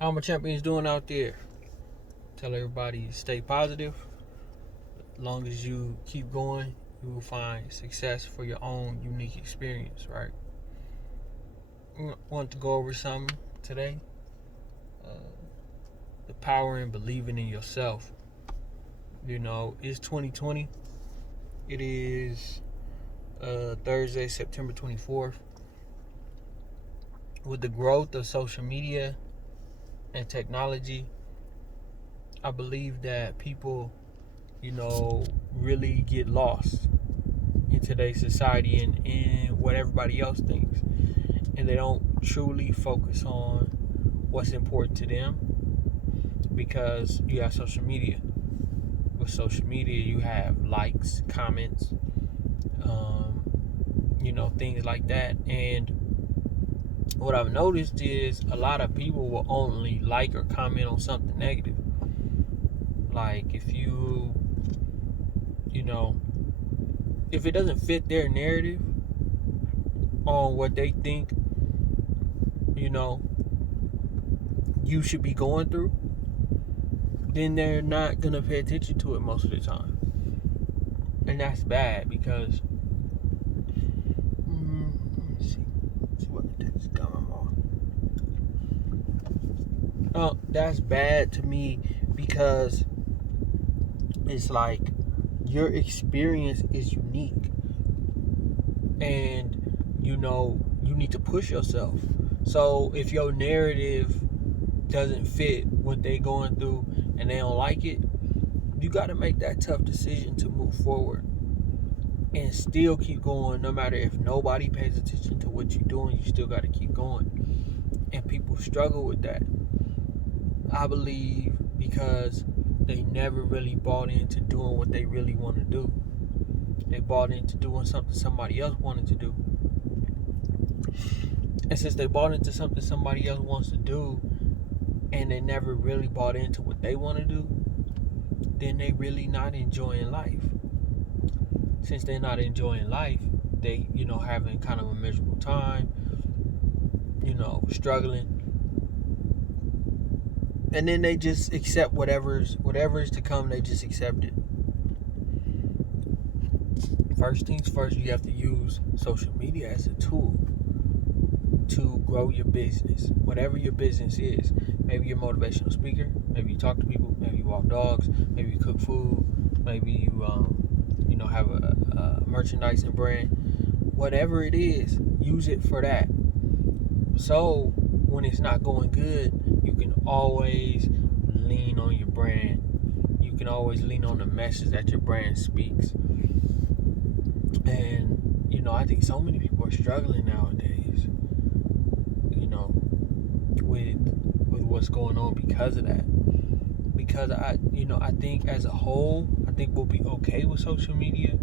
How my champions doing out there? Tell everybody to stay positive. As long as you keep going, you will find success for your own unique experience, right? I want to go over something today. Uh, the power in believing in yourself. It's 2020. It is Thursday, September 24th. With the growth of social media and technology, I believe that people, really get lost in today's society and what everybody else thinks. And they don't truly focus on what's important to them because you have social media. With social media, you have likes, comments, things like that. And what I've noticed is a lot of people will only like or comment on something negative. Like if if it doesn't fit their narrative on what they think, you should be going through, then they're not going to pay attention to it most of the time. And that's bad because, let me see what the text is coming on. That's bad to me because it's like your experience is unique and you need to push yourself. So if your narrative doesn't fit what they're going through and they don't like it, you got to make that tough decision to move forward and still keep going. No matter if nobody pays attention to what you're doing, you still got to keep going. And people struggle with that, I believe, because they never really bought into doing what they really want to do. They bought into doing something somebody else wanted to do. And since they bought into something somebody else wants to do and they never really bought into what they want to do, then they really not enjoying life. Since they're not enjoying life, they, having kind of a miserable time, struggling. And then they just accept whatever's to come, they just accept it. First things first, you have to use social media as a tool to grow your business. Whatever your business is. Maybe you're a motivational speaker, maybe you talk to people, maybe you walk dogs, maybe you cook food, maybe you have a merchandising brand. Whatever it is, use it for that. So when it's not going good, you can always lean on your brand. You can always lean on the message that your brand speaks. And I think so many people are struggling nowadays, with what's going on because of that. Because I think as a whole, I think we'll be okay with social media,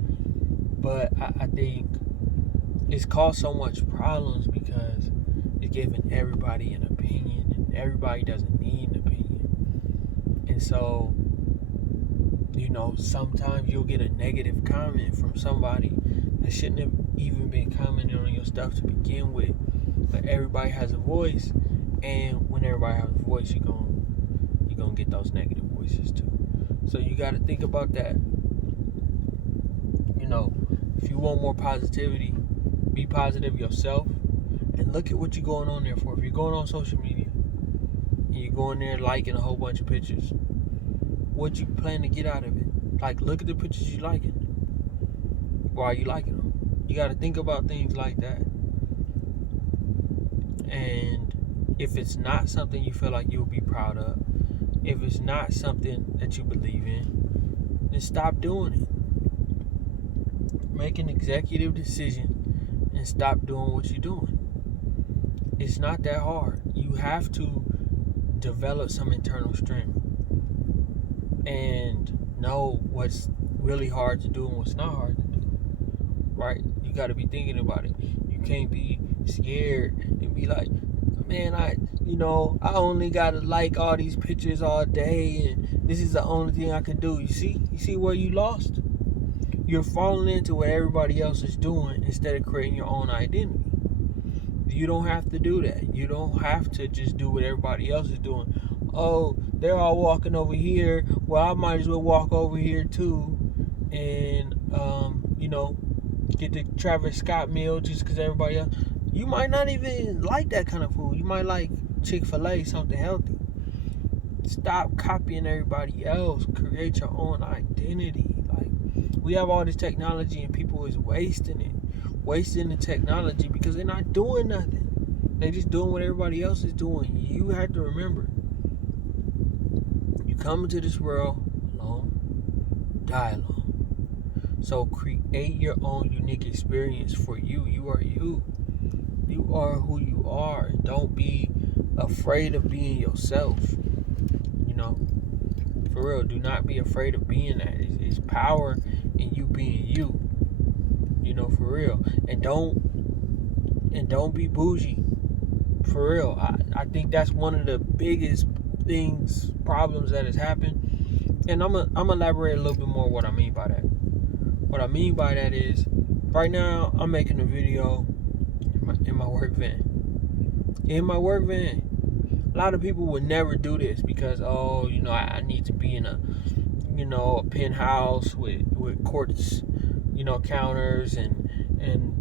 but I think it's caused so much problems because it's giving everybody an opinion, and everybody doesn't need an opinion. And so, sometimes you'll get a negative comment from somebody that shouldn't have even been commenting on your stuff to begin with. But everybody has a voice, and when everybody has a voice, you're gonna get those negative voices too. So you got to think about that. If you want more positivity, be positive yourself, and look at what you're going on there for. If you're going on social media and you're going there liking a whole bunch of pictures, what you plan to get out of it? Like, look at the pictures you liking. Why are you liking them? You got to think about things like that. And if it's not something you feel like you'll be proud of, if it's not something that you believe in, then stop doing it. Make an executive decision and stop doing what you're doing. It's not that hard. You have to develop some internal strength and know what's really hard to do and what's not hard to do, right? You got to be thinking about it. You can't be scared and be like, man, I only got to like all these pictures all day and this is the only thing I can do. You see where you lost? You're falling into what everybody else is doing instead of creating your own identity. You don't have to do that. You don't have to just do what everybody else is doing. Oh, they're all walking over here. Well, I might as well walk over here too, and get the Travis Scott meal just because everybody else. You might not even like that kind of food. You might like Chick-fil-A, something healthy. Stop copying everybody else. Create your own identity. Like, we have all this technology and people is wasting it. Wasting the technology because they're not doing nothing. They just doing what everybody else is doing. You have to remember, you come into this world alone, die alone. So create your own unique experience for you. You are you. You are who you are. Don't be afraid of being yourself. For real, do not be afraid of being that. It's power in you being you. For real. And don't be bougie. For real. I think that's one of the biggest problems that has happened. And I'm gonna elaborate a little bit more what I mean by that. What I mean by that is, right now I'm making a video in my work van. In my work van. A lot of people would never do this because, I need to be in a penthouse with quartz, counters and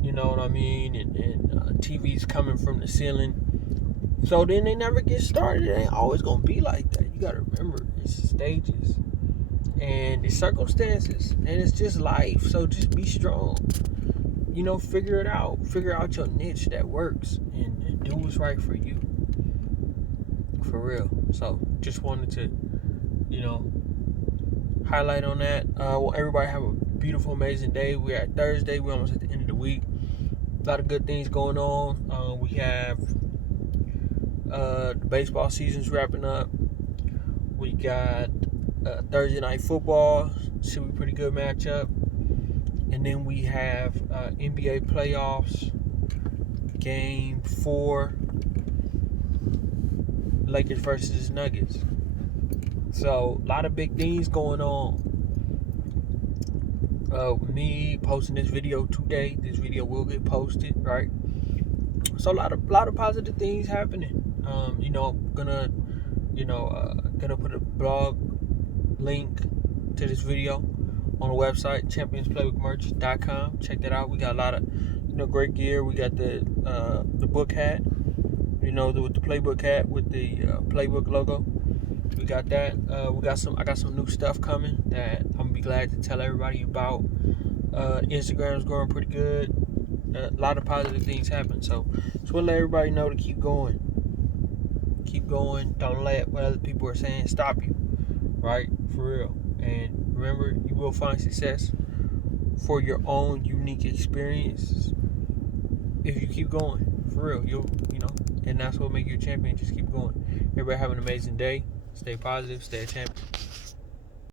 you know what I mean, and TVs coming from the ceiling. So then they never get started. It ain't always gonna be like that. You gotta remember, it's stages and it's circumstances and it's just life. So just be strong. Figure it out. Figure out your niche that works and do what's right for you. For real. So just wanted to, highlight on that. Well, everybody have a beautiful, amazing day. We're at Thursday. We're almost at the end of the week. A lot of good things going on. We have the baseball season's wrapping up. We got Thursday night football. Should be a pretty good matchup. And then we have NBA playoffs. Game 4. Lakers versus Nuggets. So a lot of big things going on. Me posting this video today. This video will get posted, right? So a lot of positive things happening. Gonna put a blog link to this video on the website, championsplaybookmerch.com. Check that out. We got a lot of great gear. We got the book hat. With the playbook hat with the playbook logo. We got that. I got some new stuff coming that I'm gonna be glad to tell everybody about. Instagram's growing pretty good. A lot of positive things happen. So just want to let everybody know to keep going. Keep going. Don't let what other people are saying stop you. Right? For real. And remember, you will find success for your own unique experiences if you keep going. For real. You'll and that's what make you a champion. Just keep going. Everybody have an amazing day. Stay positive. Stay a champion.